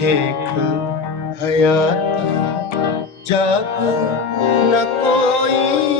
शेख हयात जग न कोई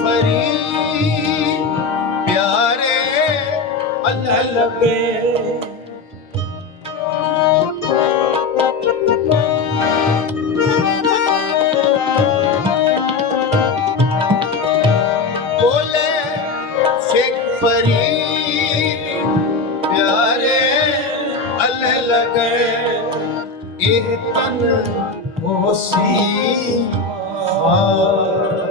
ਫਰੀ ਪਿਆਰੇ ਅੱਲਾ ਲਗੇ ਬੋਲੇ ਸਿੱਖ ਫਰੀ ਪਿਆਰੇ ਅੱਲਾ ਲਗੇ ਇਹ ਤਨ ਹੋਸੀ ਆ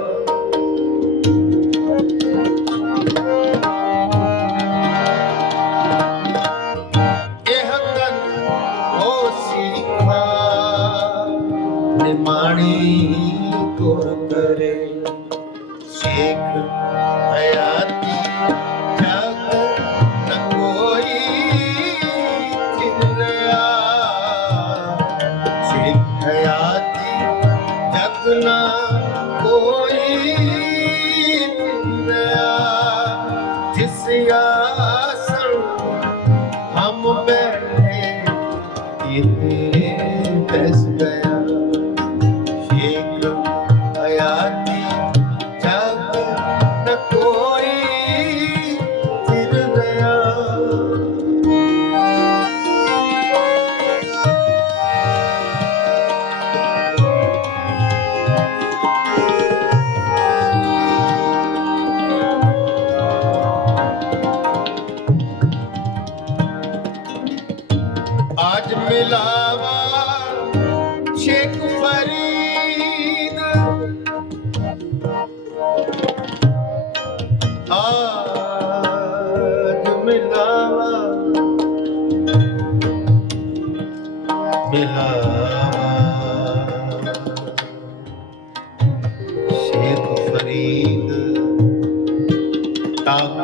ਮਾਣੀ ਗੁਰ ਕਰੇ। ਸੇਖ ਆਇਆ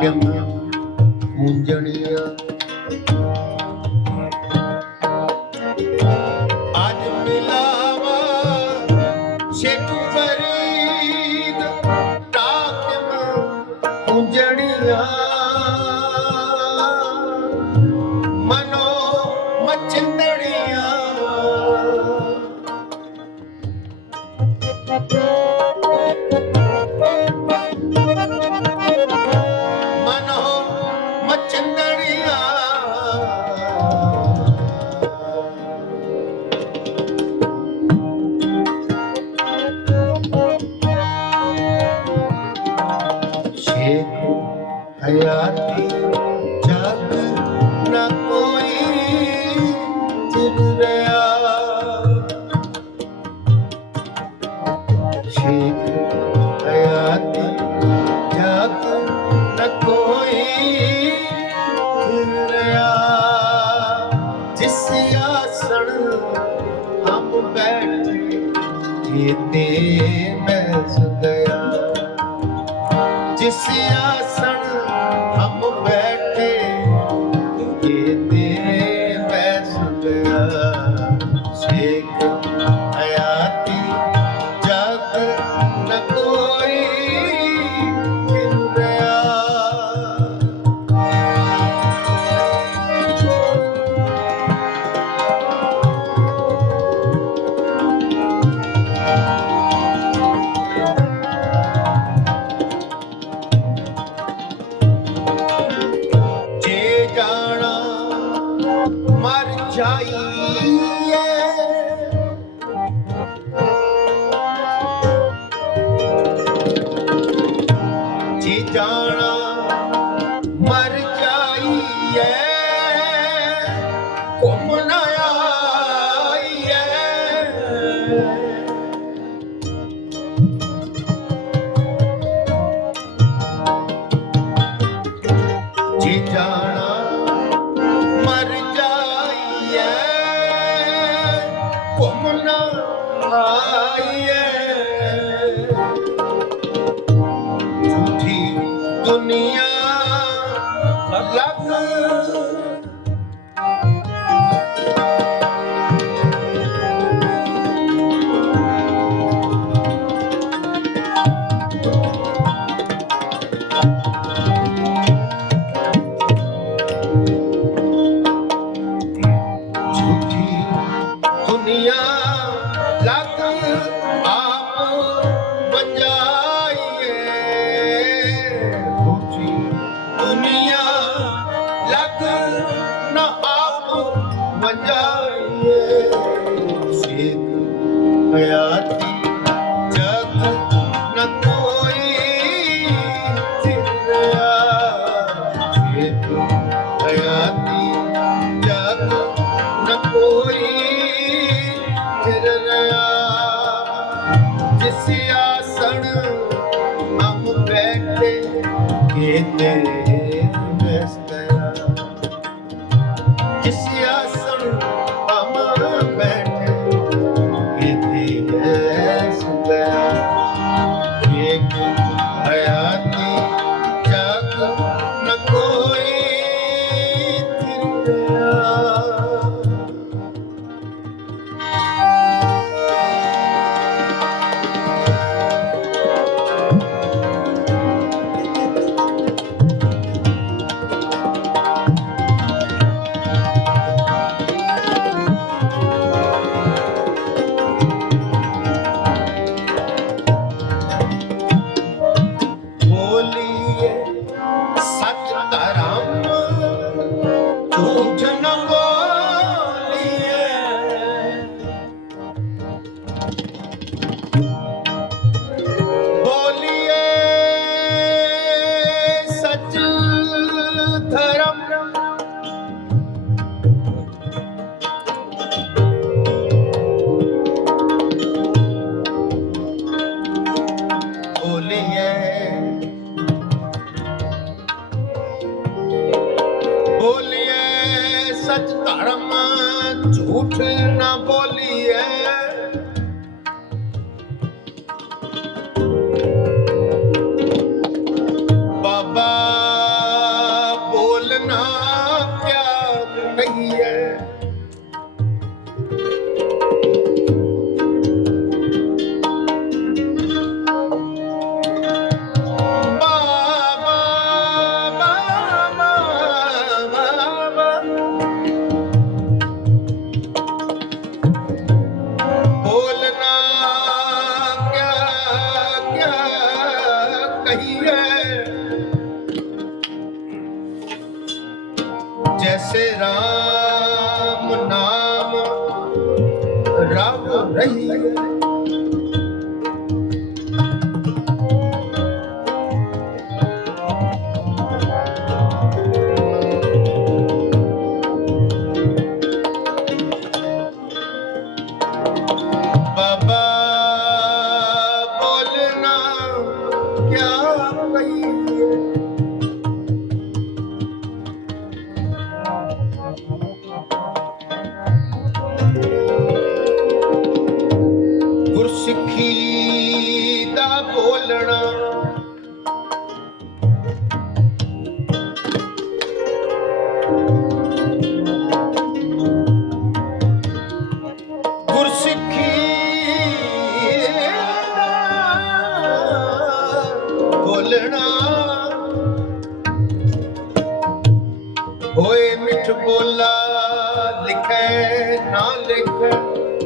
cambiando. ਜੇ ਸ਼ੇਖ ਕਿਆ ਲਿਖੈ ਨਾ ਲਿਖ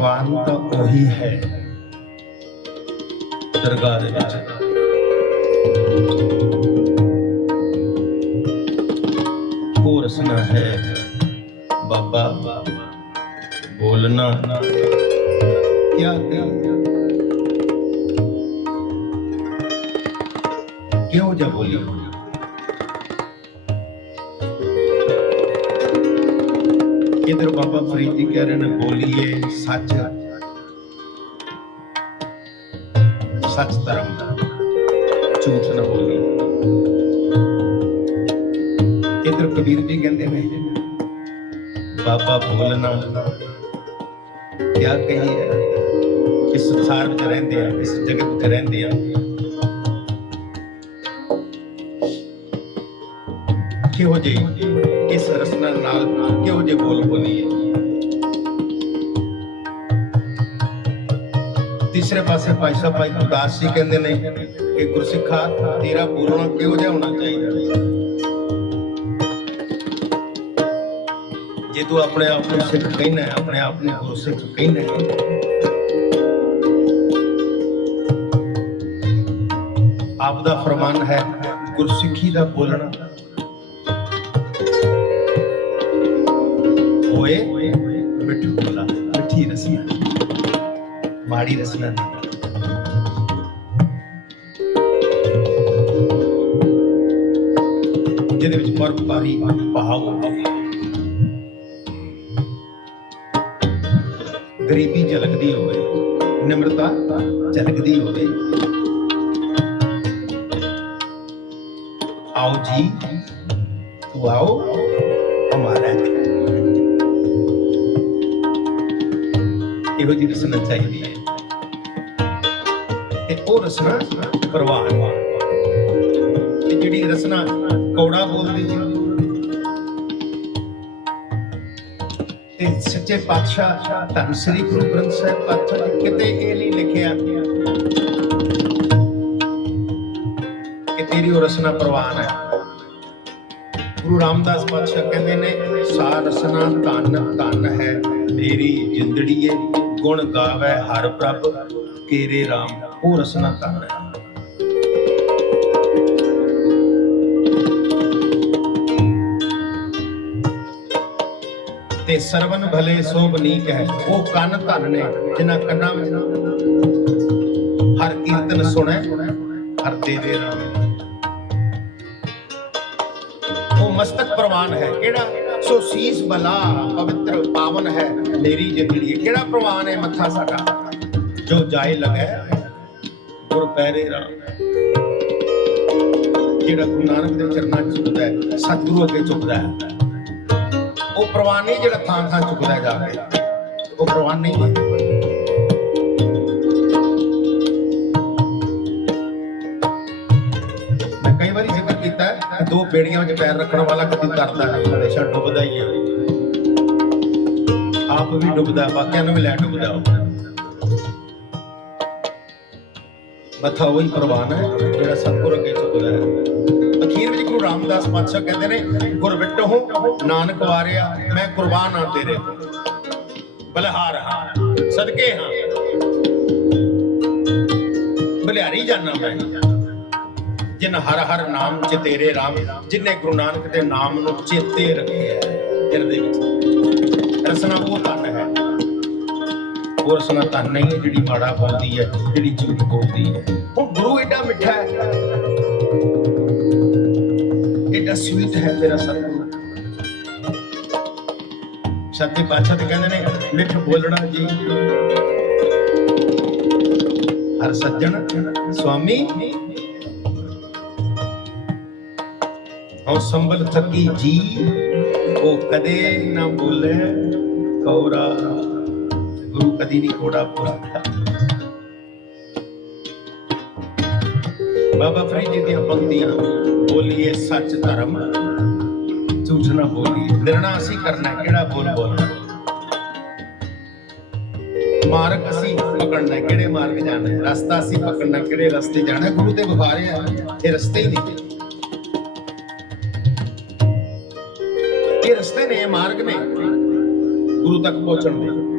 ਪਰਵਾਨ ਤਾਂ ਉਹੀ ਹੈ ਦਰਗਾਹ ਦੇ ਵਿੱਚ ਉਹ ਰਸਨਾ ਹੈ ਬਾਬਾ ਬੋਲਣਾ ਕਿਆ ਕਹੀਏ ਕਿਉਂ ਜਾ ਬੋਲੀ ਬਾਬਾ ਫਰੀਦ ਜੀ ਕਹਿ ਰਹੇ ਨੇ, ਬੋਲੀਏ ਸੱਚ। ਸੱਚ ਧਰਮ ਝੂਠ ਨਾ ਬੋਲੀਏ। ਇਧਰ ਕਬੀਰ ਜੀ ਕਹਿੰਦੇ ਨੇ, ਬਾਬਾ ਬੋਲਣਾ ਕਿਆ ਕਹੀਏ? ਇਸ ਸੰਸਾਰ ਵਿੱਚ ਰਹਿੰਦੇ ਆ, ਇਸ ਜਗਤ ਵਿੱਚ ਰਹਿੰਦੇ ਆ। ਕਿਹੋ ਜਿਹੀ? ਇਸ ਨਾਲ ਕਿਹੋ ਜਿਹੇ ਬੋਲ ਬੋਲੀਏ ਤੀਸਰੇ ਪਾਸੇ ਭਾਈ ਸਾਹਿਬ, ਭਾਈ ਗੁਰਦਾਸ ਜੀ ਕਹਿੰਦੇ ਨੇ ਕਿ ਗੁਰਸਿੱਖਾ ਤੇਰਾ ਬੋਲਣਾ ਕਿਹੋ ਜਿਹਾ ਹੋਣਾ ਚਾਹੀਦਾ? ਜੇ ਤੂੰ ਆਪਣੇ ਆਪ ਨੂੰ ਸਿੱਖ ਕਹਿੰਦਾ ਹੈ, ਆਪਣੇ ਆਪ ਨੂੰ ਗੁਰਸਿੱਖ ਕਹਿੰਦਾ ਹੈ। ਆਪ ਦਾ ਫਰਮਾਨ ਹੈ, ਗੁਰਸਿੱਖੀ ਦਾ ਬੋਲਣਾ। ਹੋਏ ਮਿੱਠੂਲਾ ਮਿੱਠੀ ਰਸਨਾ, ਮਾੜੀ ਰਸਨਾ ਨਹੀਂ। ਜਿਹਦੇ ਵਿੱਚ ਪਰਪਾਰੀ ਭਾਵ ਹੁੰਦੇ ਗਰੀਬੀ ਝਲਕਦੀ ਹੋਵੇ, ਨਿਮਰਤਾ ਝਲਕਦੀ ਹੋਵੇ। ਆਓ ਜੀ, ਤੂੰ ਆਓ, ਹਮਾਰਾ ਇਹੋ ਜਿਹੀ ਰਸਨਾ ਚਾਹੀਦੀ ਹੈ। ਤੇ ਉਹ ਰਸਨਾ ਪ੍ਰਵਾਨ ਤੇ ਜਿਹੜੀ ਰਸਨਾ ਕੌੜਾ ਬੋਲਦੀ ਹੈ। ਤੇ ਸੱਚੇ ਪਾਤਸ਼ਾਹ ਧੰਨ ਸ੍ਰੀ ਗੁਰੂ ਗ੍ਰੰਥ ਸਾਹਿਬ ਪਾਤਸ਼ਾਹ ਨੇ ਕਿਤੇ ਇਹ ਨਹੀਂ ਲਿਖਿਆ ਕਿ ਤੇਰੀ ਉਹ ਰਸਨਾ ਪ੍ਰਵਾਨ ਹੈ। ਗੁਰੂ ਰਾਮਦਾਸ ਪਾਤਸ਼ਾਹ ਕਹਿੰਦੇ ਨੇ ਸਾਰ ਰਸਨਾ ਧੰਨ ਧੰਨ ਹੈ ਮੇਰੀ ਜਿੰਦੜੀਏ ਗੁਣ ਗਾਵੇ ਹਰ ਪ੍ਰਭ, ਕੇਰੇ RAM ਉਹ ਰਸਨਾ ਧਨ ਹੈ ਤੇ ਸਰਵਨ ਭਲੇ ਸੋਭ ਹੈ ਉਹ ਕੰਨ ਧਨ ਨੇ ਜਿਨ੍ਹਾਂ ਕੰਨਾਂ ਵਿੱਚ। ਹਰ ਕੀਰਤਨ ਸੁਣੈ, ਹਰ ਦੇਵੇ ਰਾਮ। ਉਹ ਮਸਤਕ ਪ੍ਰਵਾਨ ਹੈ, ਕਿਹੜਾ? ਸੋ ਸੀਸ ਬਲਾ ਪਵਿੱਤਰ ਪਾਵਨ ਹੈ ਮੇਰੀ ਜ਼ਿੰਦਗੀ ਕਿਹੜਾ ਪ੍ਰਵਾਨ ਹੈ ਮੱਥਾ ਸਾਡਾ? ਜੋ ਜਾਏ ਲਗੈ ਗੁਰ ਪੈਰੇ ਰਾਮ। ਜਿਹੜਾ ਗੁਰੂ ਨਾਨਕ ਦੇ ਚਰਨਾਂ 'ਚ ਝੁਕਦਾ ਹੈ, ਸਤਿਗੁਰੂ ਅੱਗੇ ਝੁਕਦਾ ਹੈ। ਉਹ ਪ੍ਰਵਾਨ ਨਹੀਂ ਜਿਹੜਾ ਥਾਂ ਥਾਂ ਝੁਕਦਾ ਜਾ ਕੇ ਉਹ ਪ੍ਰਵਾਨ ਨਹੀਂ ਹੈ। ਮੈਂ ਕਈ ਵਾਰੀ ਜ਼ਿਕਰ ਕੀਤਾ ਦੋ ਬੇੜੀਆਂ ਵਿੱਚ ਪੈਰ ਰੱਖਣ ਵਾਲਾ ਕਦੀ ਕਰਦਾ ਨਹੀਂ, ਹਮੇਸ਼ਾ ਡੁੱਬਦਾ ਹੀ ਹੈ। ਆਪ ਵੀ ਡੁੱਬਦਾ, ਬਾਕੀਆਂ ਨੂੰ ਵੀ ਲੈ ਡੁੱਬਦਾ ਮੱਥਾ ਉਹੀ ਪ੍ਰਵਾਨ ਹੈ, ਜਿਹੜਾ ਸਤਿਗੁਰ ਅੱਗੇ ਝੁਕਦਾ ਹੈ। ਅਖੀਰ ਵਿੱਚ ਗੁਰੂ ਰਾਮਦਾਸ ਪਾਤਸ਼ਾਹ ਕਹਿੰਦੇ ਨੇ, ਗੁਰ ਵਿਟਹੁ ਨਾਨਕ ਵਾਰਿਆ, ਮੈਂ ਕੁਰਬਾਨ ਹਾਂ ਤੇਰੇ ਬਲਿਹਾਰ ਹਾਂ, ਸਦਕੇ ਹਾਂ। ਬਲਿਹਾਰੀ ਜਾਨਾ ਮੈਂ। ਜਿਨ ਹਰ ਹਰ ਨਾਮ ਚ ਤੇਰੇ ਰਾਮ, ਜਿਨੇ ਗੁਰੂ ਨਾਨਕ ਦੇ ਨਾਮ ਨੂੰ ਚੇਤੇ ਰੱਖਿਆ ਹੈ, ਹਿਰਦੇ ਵਿੱਚ। ਰਸਨਾ ਉਹ ਧਨ ਹੈ। ਉਹ ਰਸਨਾ ਧਨ ਨਹੀਂ ਹੈ ਜਿਹੜੀ ਮਾੜਾ ਬੋਲਦੀ ਹੈ, ਜਿਹੜੀ ਝੂਠ ਬੋਲਦੀ ਹੈ। ਉਹ ਗੁਰੂ ਏਡਾ ਮਿੱਠਾ ਹੈ। ਏਡਾ ਸਵੀਟ ਹੈ ਤੇਰਾ ਸਤਿਗੁਰੂ। ਸੱਚੇ ਪਾਤਸ਼ਾਹ ਤੇ ਕਹਿੰਦੇ ਨੇ, ਮਿੱਠ ਬੋਲਣਾ ਜੀ। ਹਰ ਸੱਜਣ ਸੁਆਮੀ ਹਉ ਸੰਭਲ ਥਕੀ ਜੀ, ਉਹ ਕਦੇ ਨਾ ਬੋਲੇ ਕੌਰਾ ਗੁਰੂ ਕਦੀ ਨਹੀਂ ਕੋੜਾ ਬੋਲਦਾ ਬਾਬਾ ਫਰੀਦ ਜੀ ਦੀਆਂ ਪੰਕਤੀਆਂ, ਬੋਲੀਏ ਸੱਚ ਧਰਮ, ਝੂਠ ਨਾ ਬੋਲੀਏ, ਨਿਰਣਾ ਅਸੀਂ ਕਰਨਾ, ਕਿਹੜਾ ਬੋਲ ਬੋਲਣਾ ਮਾਰਗ ਅਸੀਂ ਪਕੜਨਾ, ਕਿਹੜੇ ਮਾਰਗ ਜਾਣਾ? ਰਸਤਾ ਅਸੀਂ ਪਕੜਨਾ, ਕਿਹੜੇ ਰਸਤੇ ਜਾਣਾ? ਗੁਰੂ ਤੇ ਵਿਖਾਰੇ ਆ, ਇਹ ਰਸਤੇ ਹੀ ਨਹੀਂ। ਤੱਕ ਪਹੁੰਚਣ ਦੇ।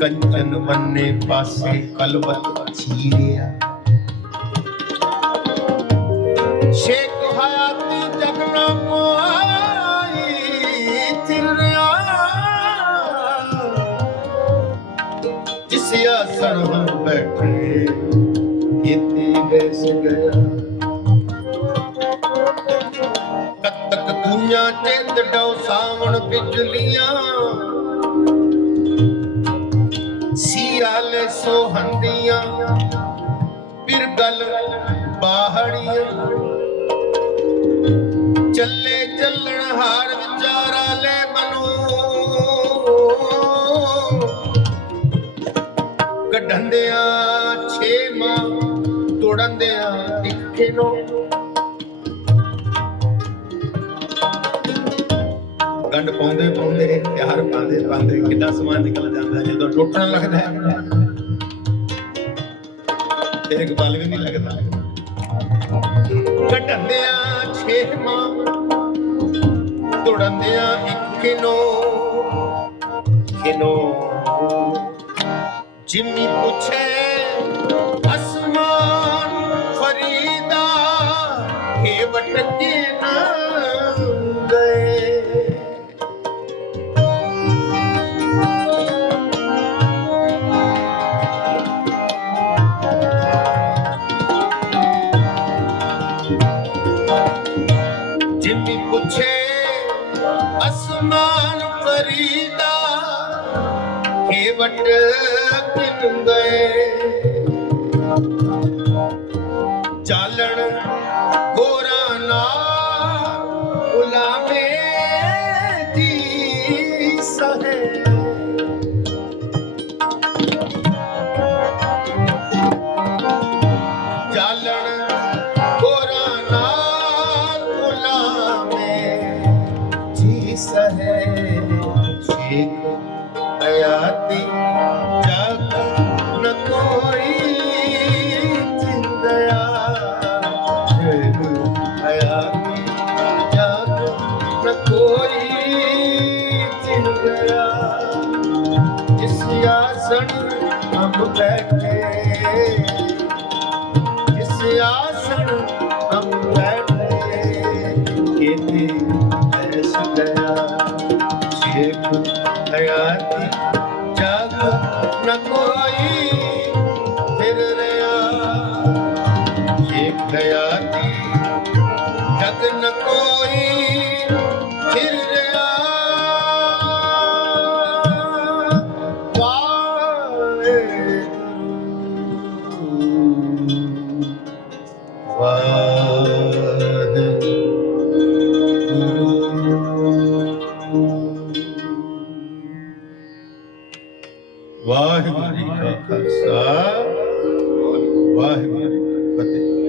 ਕੰਚਨ ਬੰਨੇ ਪਾਸੇ ਕਲਵਤ ਛੀਰਿਆ ਸ਼ੇਖ ਹਯਾਤੀ ਜਗਨਾ ਕੋਈ ਤਿਰਿਆ ਜਿਸ ਆਸਣ ਹਮ ਬੈਠੇ ਇਤੀ ਬੈਸ ਗਿਆ। ਕਤਕ ਕੂਆਂ ਚਿੰਦ ਡੋ ਸਾਵਣ ਬਿਜਲੀਆਂ ਸੋਹੰਦੀਆਂ ਬਿਰਗਲ ਬਾਹੜੀਆਂ ਚੱਲੇ ਚੱਲਣ ਹਾਰ ਵਿਚਾਰਾ ਲੈ ਮਨੂ। ਕੱਢੰਦਿਆਂ ਛੇ ਮਾਂ ਤੋੜੰਦਿਆਂ ਇੱਕੇ ਨੂੰ ਗੰਢ ਪਾਉਂਦੇ ਪਾਉਂਦੇ ਪਿਆਰ ਪਾਉਂਦੇ ਪਾਉਂਦੇ ਕਿੰਨਾ ਸਮਾਂ ਨਿਕਲ ਜਾਂਦਾ ਜਦੋਂ ਟੁੱਟਣ ਲੱਗਦਾ ਹੈ ਵੀ ਨਹੀਂ ਲੱਗਦਾ। ਕੱਢੰਦਿਆਂ ਛੇ ਮਾਂ ਤੋੜੰਦਿਆਂ ਇੱਕੇ ਕਿਨੋ ਜਿਮੀ ਪੁੱਛੇ ਅਸਮਾਨ ਫਰੀਦਾ ਕੇ ਵਟਕੇ ਨਾ ਕੇਵਟ ਕਿਨ ਦੇਖ ਹਯਾਤੀ ਜਗ ਨ ਕੋਈ ਫਿਰ ਰਿਆ। ਦੇਖ ਹਯਾਤੀ ਜਗ ਨ